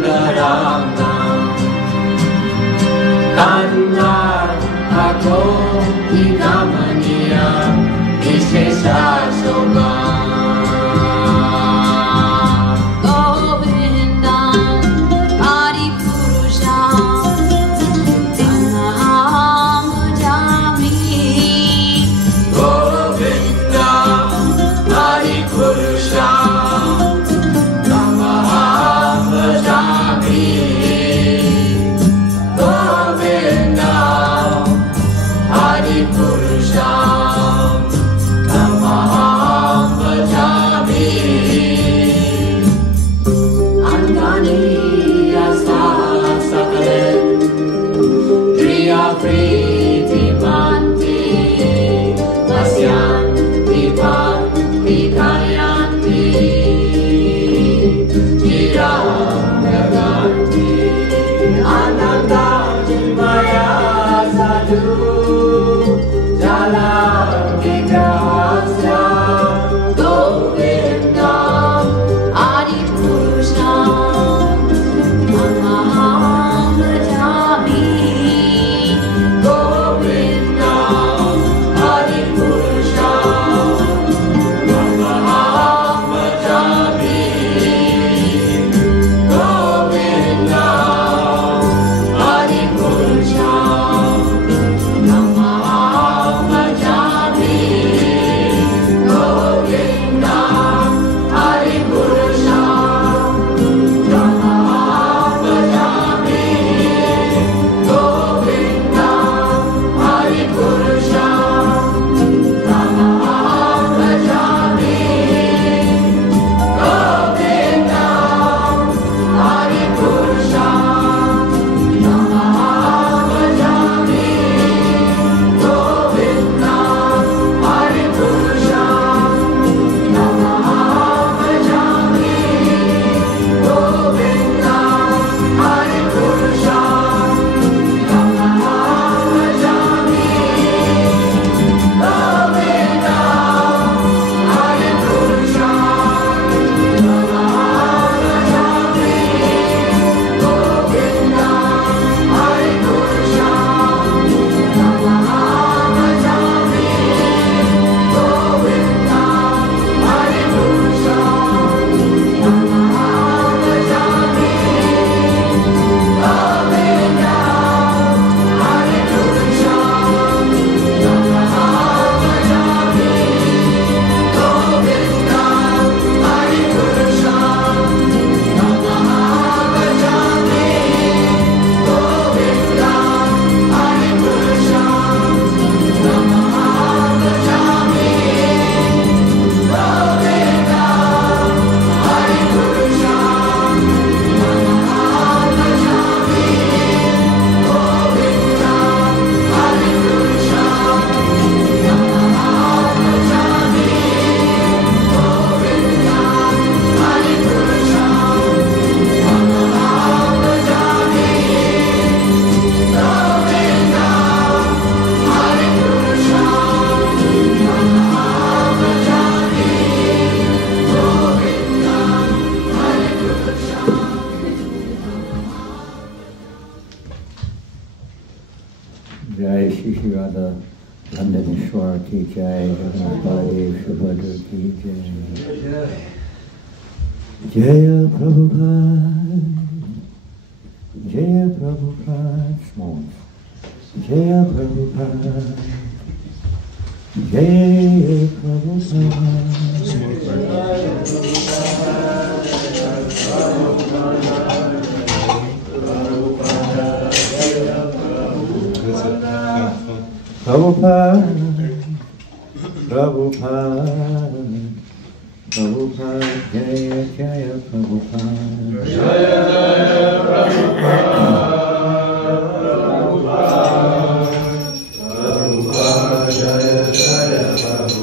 larangan. Karena aku di kamarnya di sisa surga. Jaya Prabhupada, Jaya Prabhupada, small ones. Jaya Prabhupada, Jaya Prabhupada. Prabhupada, Prabhupada, Prabhupada, Jaya Jaya Prabhupada. Jaya Jaya Prabhupada, Prabhupada, Jaya Jaya Prabhupada.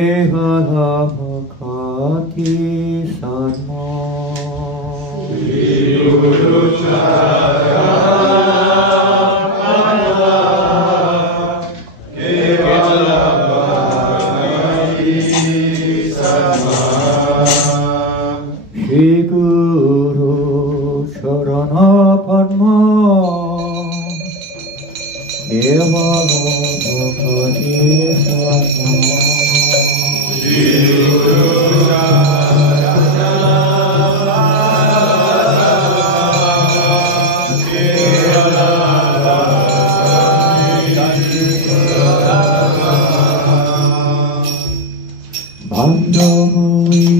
Devanamukati Sanma Shri Guru Sharana Padma Devanamukati Sanma Bandamui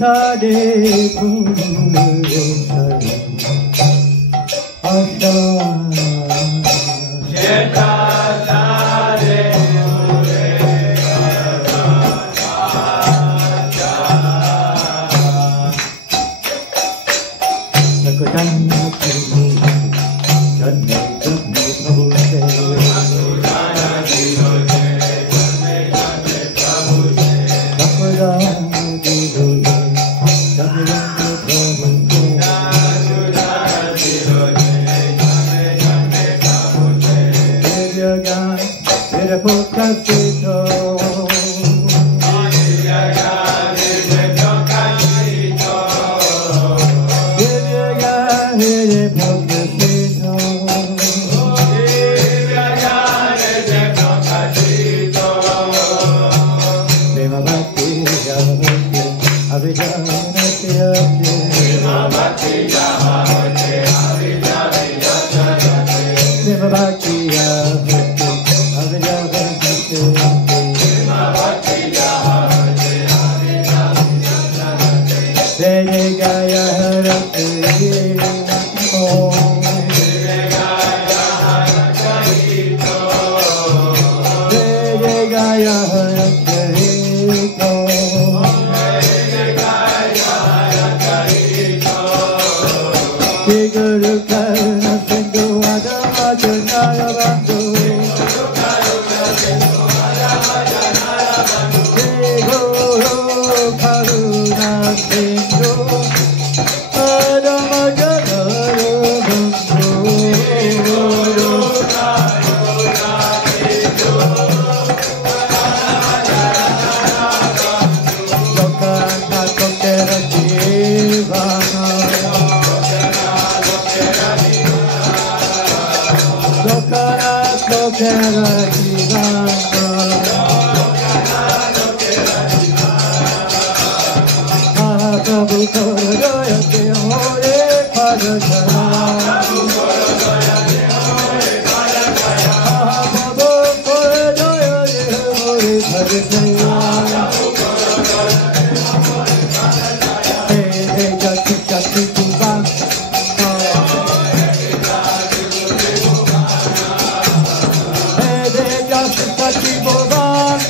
Sade Pumule Asha Jeta Sade Pumule Nakatan Nakuni Janne Janne Prabhute Nakudana Diloje Janne Janne Prabhute Nakudana Diloje Janne Janne Prabhute Nakudana Diloje Janne Janne Prabhute Vidyagan Vidapokasito Vidyagan Vidapokasito Vidyagan Vidapokasito Vidyagan Vidapokasito Prema Bhakti Javavati Avijanati Prema Bhakti Javavati Avijanati Prema Bhakti Javavati Avijanati Prema Bhakti Javavati Avijanati Vede Gaya Harati Om Vede Gaya Harati Om Vede Gaya Harati Om Vede Gaya Harati Om Guru Karna Sindhu Adama Janaya Bandhu Guru Karna Sindhu Adama Janaya Bandhu Guru Karuna Sindhu Adama Janaya Bandhu Guru Karuna Sindhu Adama Janaya Bandhu Lokana Kokera Jivana Lokana Kokera Jivana Mahaprabhu Korodayate Hore Padachara Mahaprabhu Korodayate Hore Padachara Hey Jati Jati Tuvan Hey Jati Jati Tuvan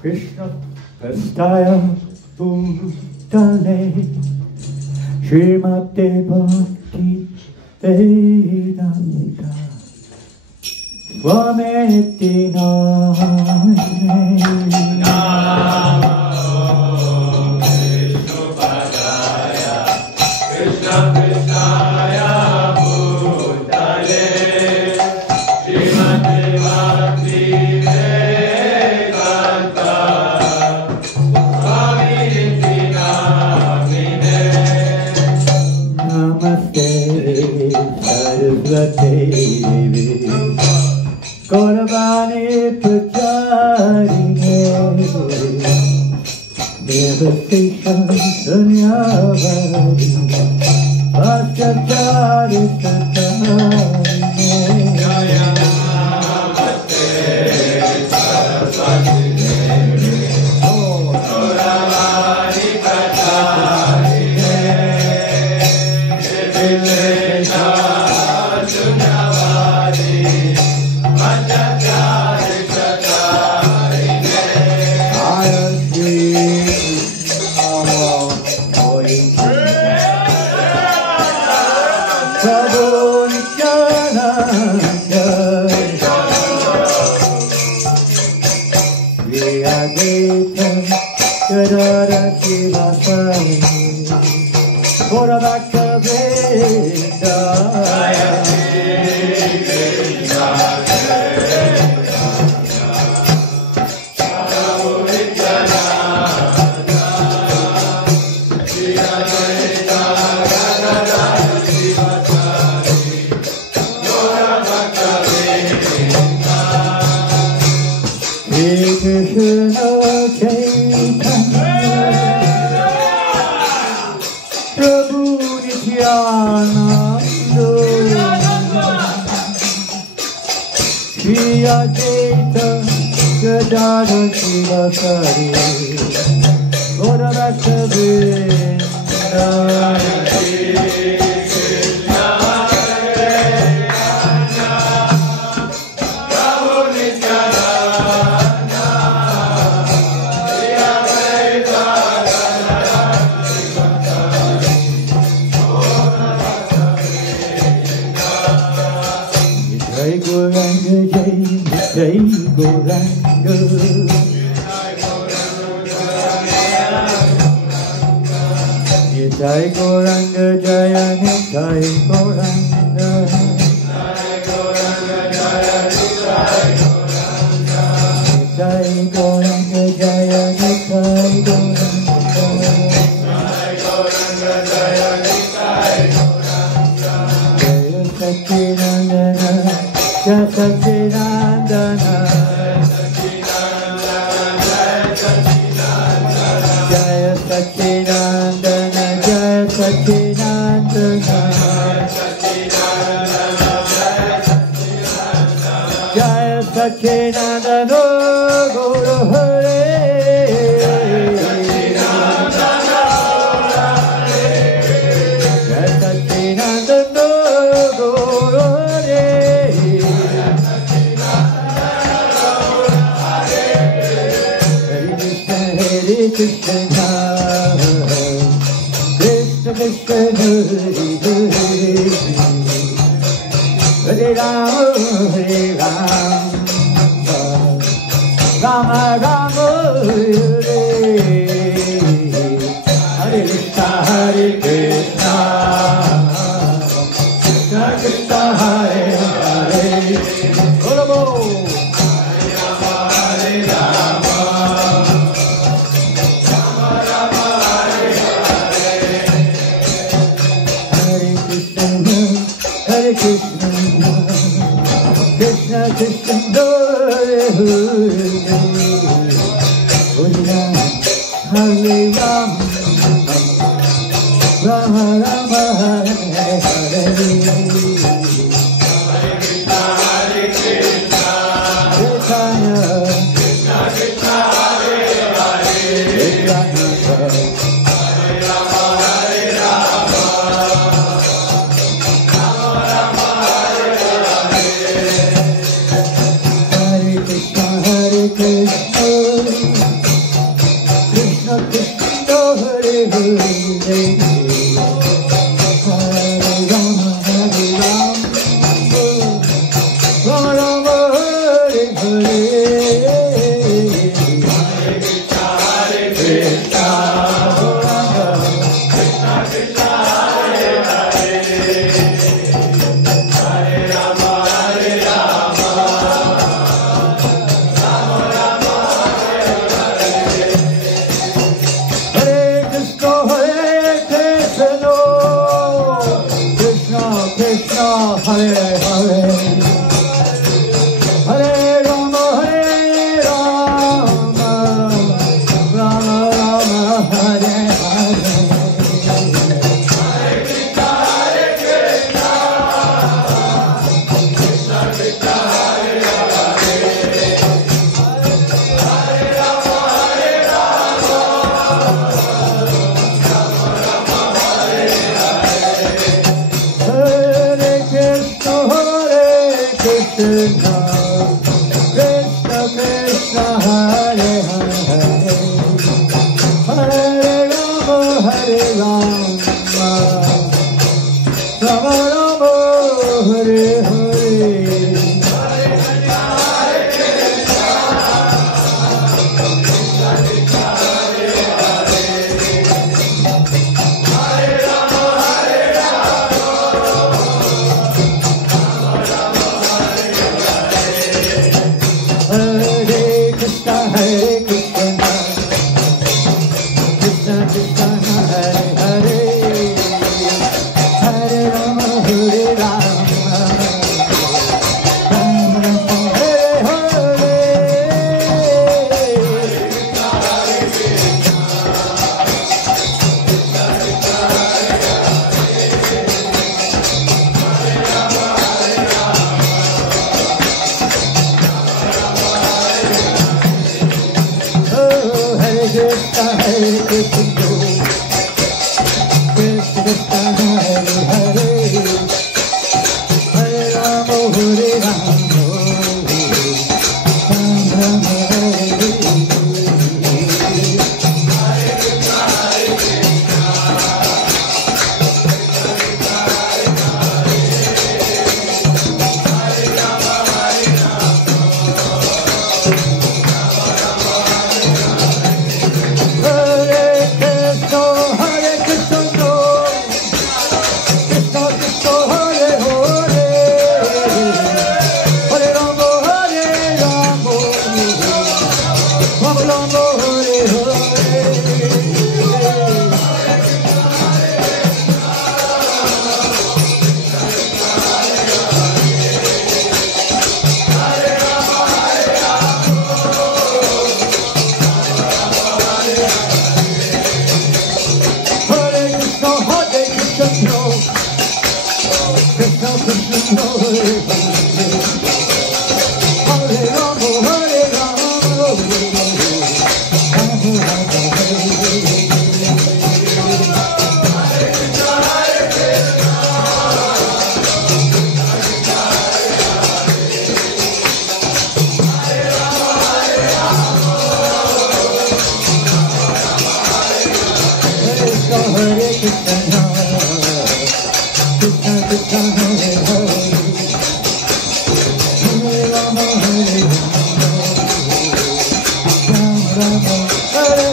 Krishna Prastaya Bhutale Srimate Bhakti Vedanta Swamiti Krishna Prastaya Bhutale Srimate Bhakti Saraswati Devi Gauravani Pracharine Devastation Sunyavari Vajrachari Satarine Namaste Saraswati Devi Gauravani Pracharine Devastation Sunyavari Radha Shiva Sari Gora Bhakta Vrinda Krishna Chaitanya Prabhu Nityananda Shri Advaita Gadadhar Shivasari Gaura Bhakta Vrinda Jai Gauranga Jai Gauranga Jai Gauranga Jaya Nitai Gauranga Jai Gauranga Jaya Nitai Gauranga Jaya Satchidanandana Jaya Satchidanandana Jaya Satchidanandana Jaya Satchidanandana Guru Hare Jaya Satchidanandana Guru Hare Hare Krishna, Krishna Krishna, Hare Rama, Hare Rama, Rama Rama, Hare Krishna, Hare Krishna, Krishna Krishna, Hare Hare, Hare Krishna, Krishna Krishna, Hare Hare, Hare Rama, Rama Rama, Hare Hare, Hare Krishna, Krishna Krishna, Hare Hare, Hare Rama, Hare Rama. Hare Krishna, Krishna Krishna, Hare Hare, Hare Rama, Hare Rama, Rama Rama, Hare Hare, Hare Krishna, Hare Krishna, Krishna Krishna, Hare Hare, Hare Rama, Hare Rama. Hare Hare, Hare Rama, Hare Rama, Rama Rama, Hare Hare, Hare Krishna, Hare Krishna, Krishna Krishna, Hare Hare, Hare Rama, Hare Rama, Rama Rama, Hare Hare, Krishna, Krishna Krishna, Hare Hare, Hare Rama, Hare Rama, Rama Rama, Hare Hare, Hare Krishna, Hare Krishna, Krishna Krishna, Hare Hare. Hare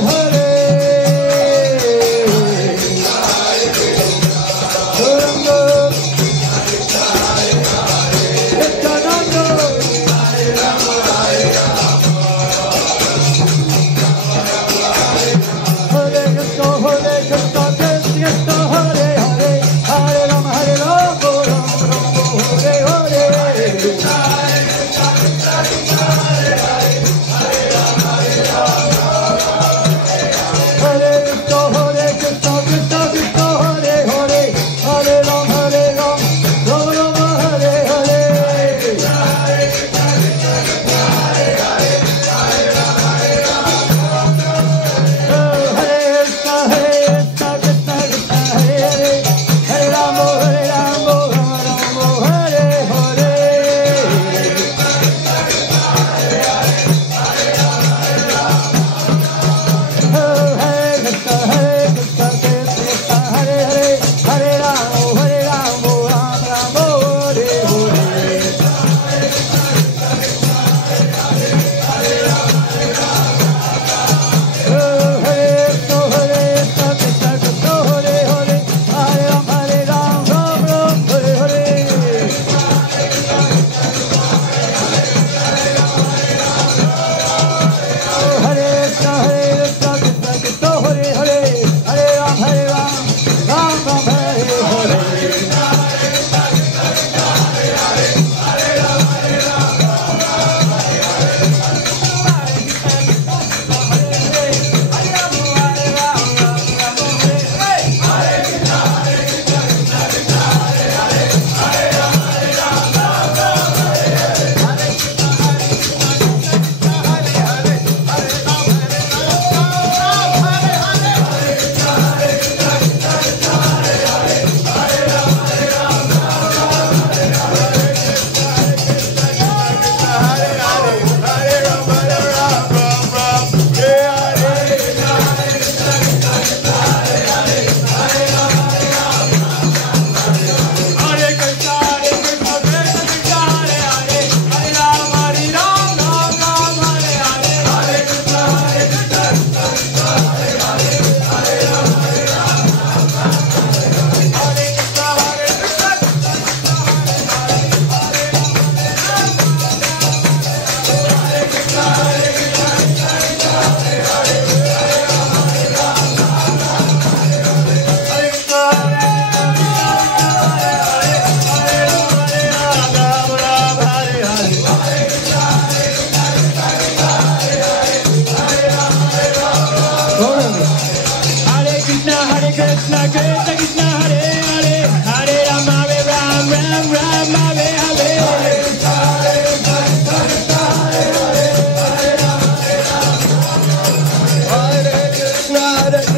Hare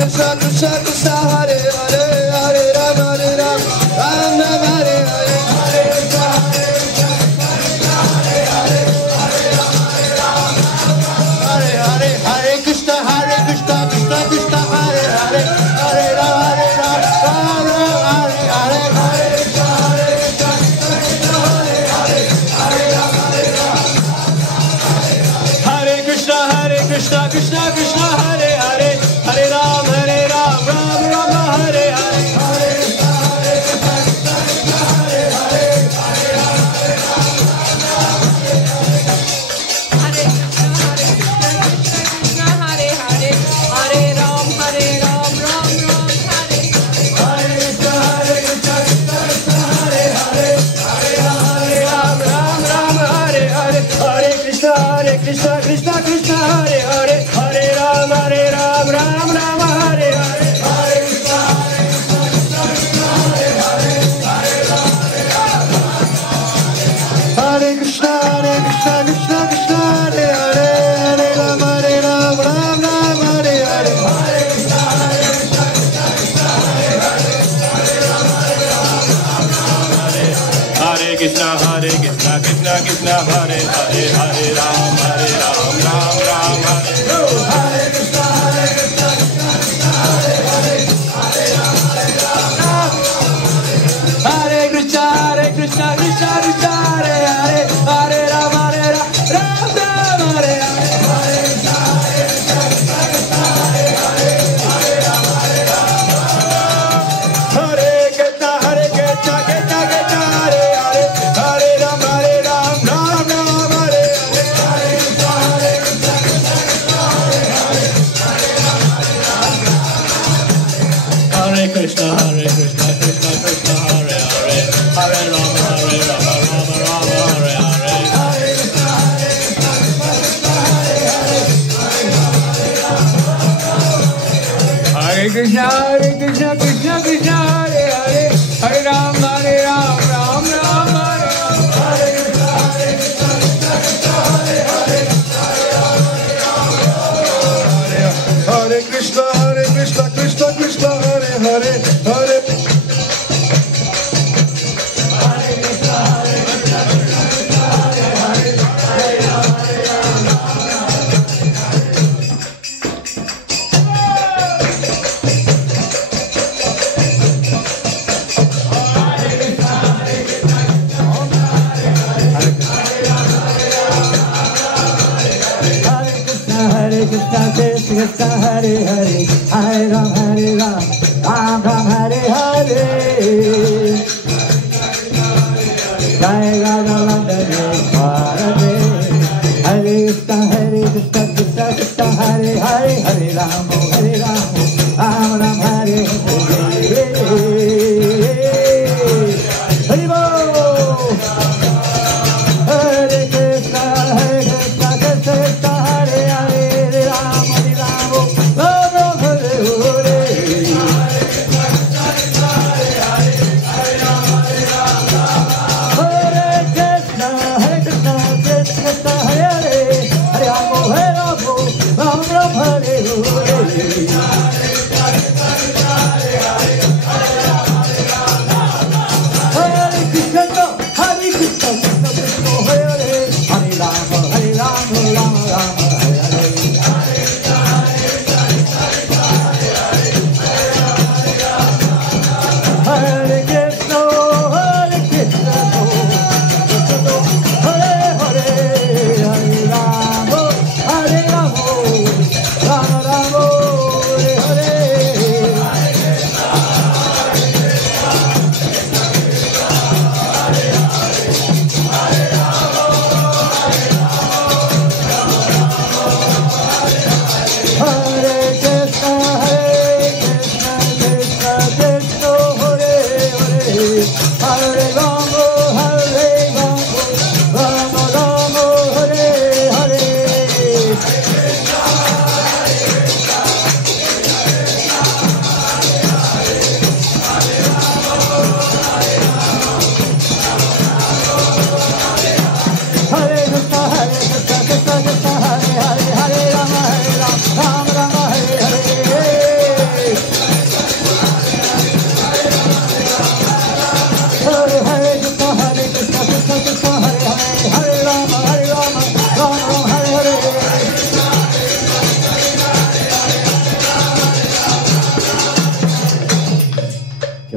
Hare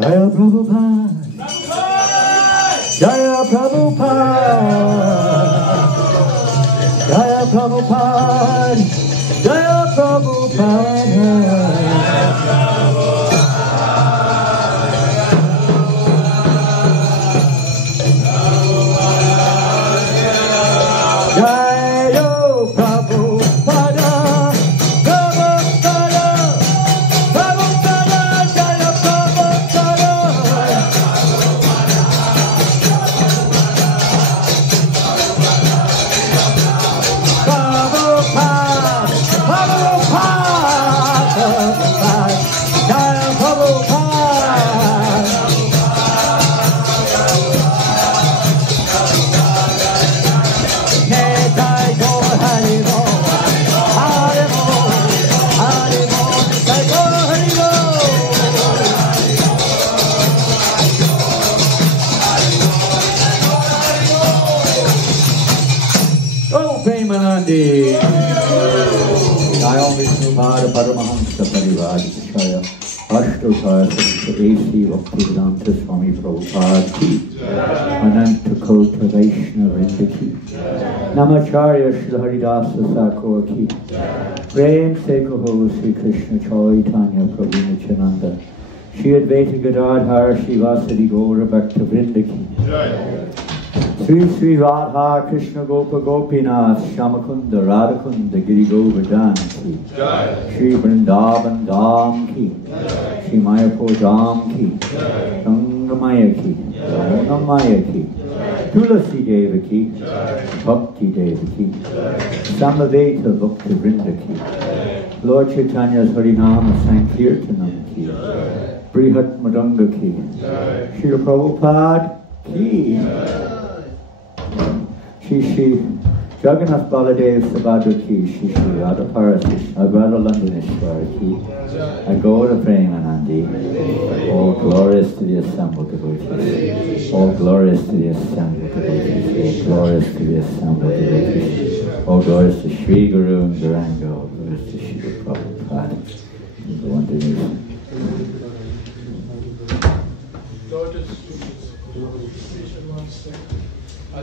Jaya Prabhupada. Jaya Prabhupada. Jaya Prabhupada. Jaya Prabhupada. Vishnupada Paramahamsa Parivadikaya Ashtotaya A.C. Bhaktivedanta Swami Prabhupada Ki Ananta Kota Vaishnava Vrinda Ki Namacharya Shri Haridasa Thakur Ki Prem Se Kaho Sri Krishna Chaitanya Prabhu Nityananda Shri Advaita Gadadhar Shri Vasadi Gaura Bhakta Vrinda Ki Sri Sri Radha Krishna Gopa Gopinath Shamakunda Radhakunda Giri Govardhan Ki Sri Vrindavan Dham Ki Sri Mayapur Dham Ki Rangamaya Ki Ramanamaya Ki Tulasi Deva Ki Bhakti Deva Ki Samaveta Bhakti Vrinda Ki Lord Chaitanya's Harinama Sankirtanam Ki Brihat Madanga Ki Srila Prabhupada Ki Shri Jagannath Baladev Subhadra Ki, Shri Radha Parasi, Radha Londoneshwar Ki, Agora Premanandi, all glorious to the assembled devotees, all glorious to the assembled devotees, all glorious to the assembled devotees, all glorious to Shri Guru and Garanga, all glorious to Shri Prabhupada. Go underneath.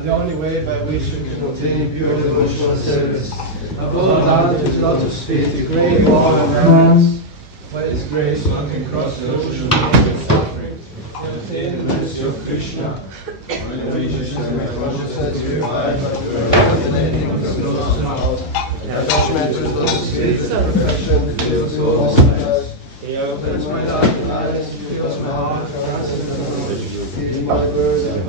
The only way by which we can obtain pure devotional service. Above that, His lotus feet, the great war and reverence. By His grace, one can cross the ocean of suffering and obtain the mercy of Krishna. When the righteousness and consciousness purified by originating of the close to mouth, and attachment to His lotus feet, the perfection fills all sides. He opens my dark eyes, fills my heart, caresses my knowledge, feeding my words and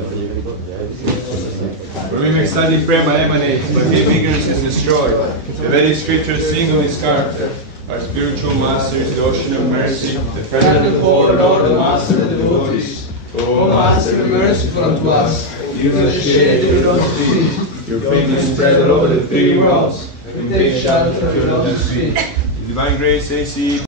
Rhythmic study prema emanates, but the ignorance is destroyed. The Vedic scriptures sing of His character. Our spiritual master is the ocean of mercy, the friend of the poor, Lord, the master of the devotees. O Master, be merciful unto us. Give us shade in your feet. Your fame is spread all over the 3 worlds. We take shelter of your feet. Divine grace, A.C.